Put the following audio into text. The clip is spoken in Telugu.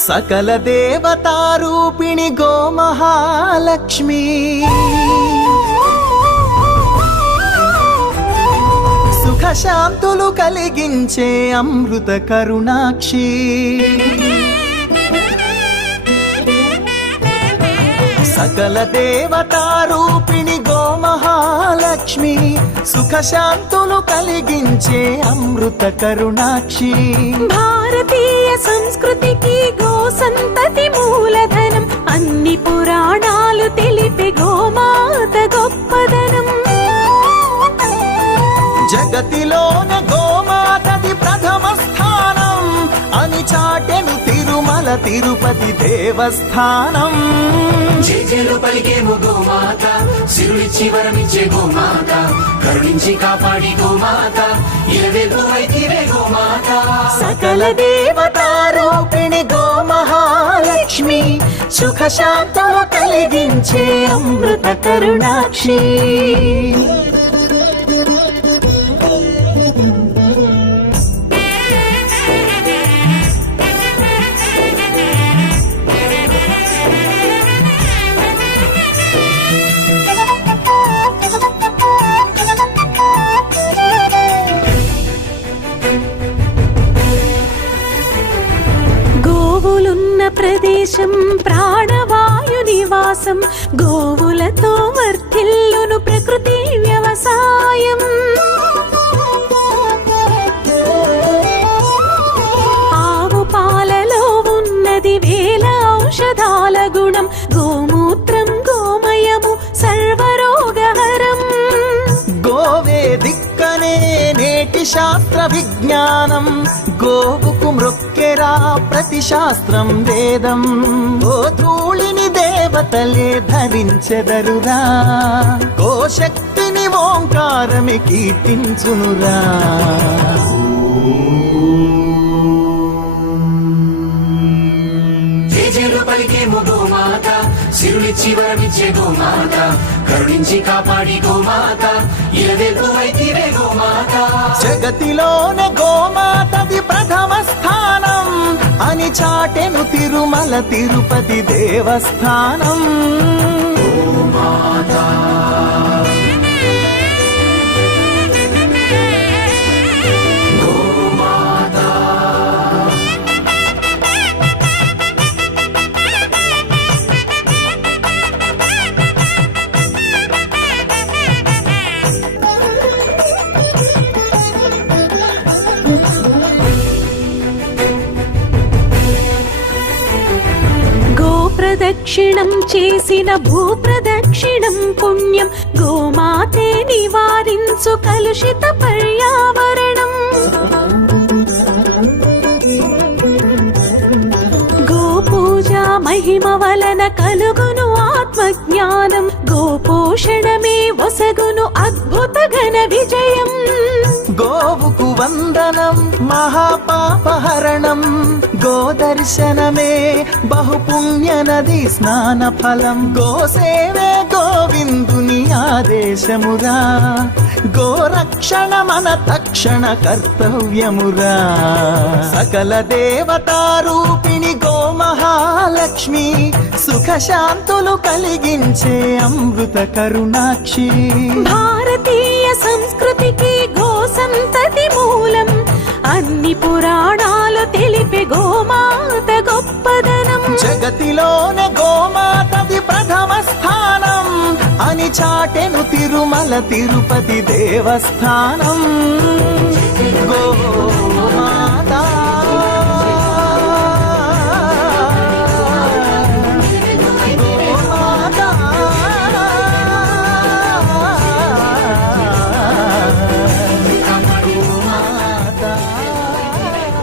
సకల దేవతారూపిణి గోమహాలక్ష్మి సుఖ శాంతులు కలిగించే అమృత కరుణాక్షి సకల దేవతారూపిణి గోమహాలక్ష్మి సుఖ శాంతులు కలిగించే అమృత కరుణాక్షి భారతీయ సంస్కృతికి గో సంతతి మూలధనం అన్ని పురాణాలు తెలిపే గోమాత గొప్పదనం జగతిలోన గోమాతది ప్రథమ స్థానం అని చాటెను తిరుమల తిరుపతి దేవస్థానం జేజేలు పలికేము గోమాత సిరులిచ్చి వరమిచ్చే గోమాత కరుణించి కాపాడి గోమాత ఇలవేల్పు వైతివే గోమాత సకల దేవతారూపిణి గోమహాలక్ష్మి సుఖ శాంతులు కలిగించే అమృత కరుణాక్షి గోవులున్న ప్రదేశం ప్రాణవాయు నివాసం గోవులతో వర్ధిల్లును ప్రకృతి వ్యవసాయం ఆవు పాలలో ఉన్నది వేల ఔషధాల గుణం గోమూత్రం గోమయము సర్వరోగహరం గోవే దిక్కనే నేటి శాస్త్ర విజ్ఞానం గోవుకు మృక్కెరా ప్రతి శాస్త్రం వేదం ఓ ధూళిని దేవతలే ధరించెదరురా గోశక్తిని ఓంకారమి కీర్తించునురా జేజేలు పలికేము గోమాత సిరులిచ్చి వరమిచ్చే గోమాత కరుణించి కాపాడి గోమాత ఇలవేల్పు వైతివే గోమాత జగతిలోన గోమాతది ప్రథమ స్థానం అని చాటెను తిరుమల తిరుపతి దేవస్థానం గోమాత ప్రదక్షిణం చేసిన భూప్రదక్షిణం పుణ్యం గోమాతే నివారించు కలుషిత పర్యావరణం గోపూజ మహిమ వలన కలుగును ఆత్మజ్ఞానం గోపోషణమే వసగును అద్భుత ఘన విజయం గోవుకు వందనం మహాపాపహరణం గోదర్శనమే బహుపుణ్య నది స్నాన ఫలం గోసేవే గోవిందుని ఆదేశమురా గోరక్షణ మన తక్షణ కర్తవ్యమురా సకల దేవతారూపిణి గోమహాలక్ష్మి సుఖ శాంతులు కలిగించే అమృత కరుణాక్షి భారతీయ సంస్కృతికి గో సంతతి మూలం అన్ని పురాణాలు తెలిపే గోమాత గొప్పదనం జగతిలోన గోమాతది ప్రథమ స్థానం అని చాటెను తిరుమల తిరుపతి దేవస్థానం గో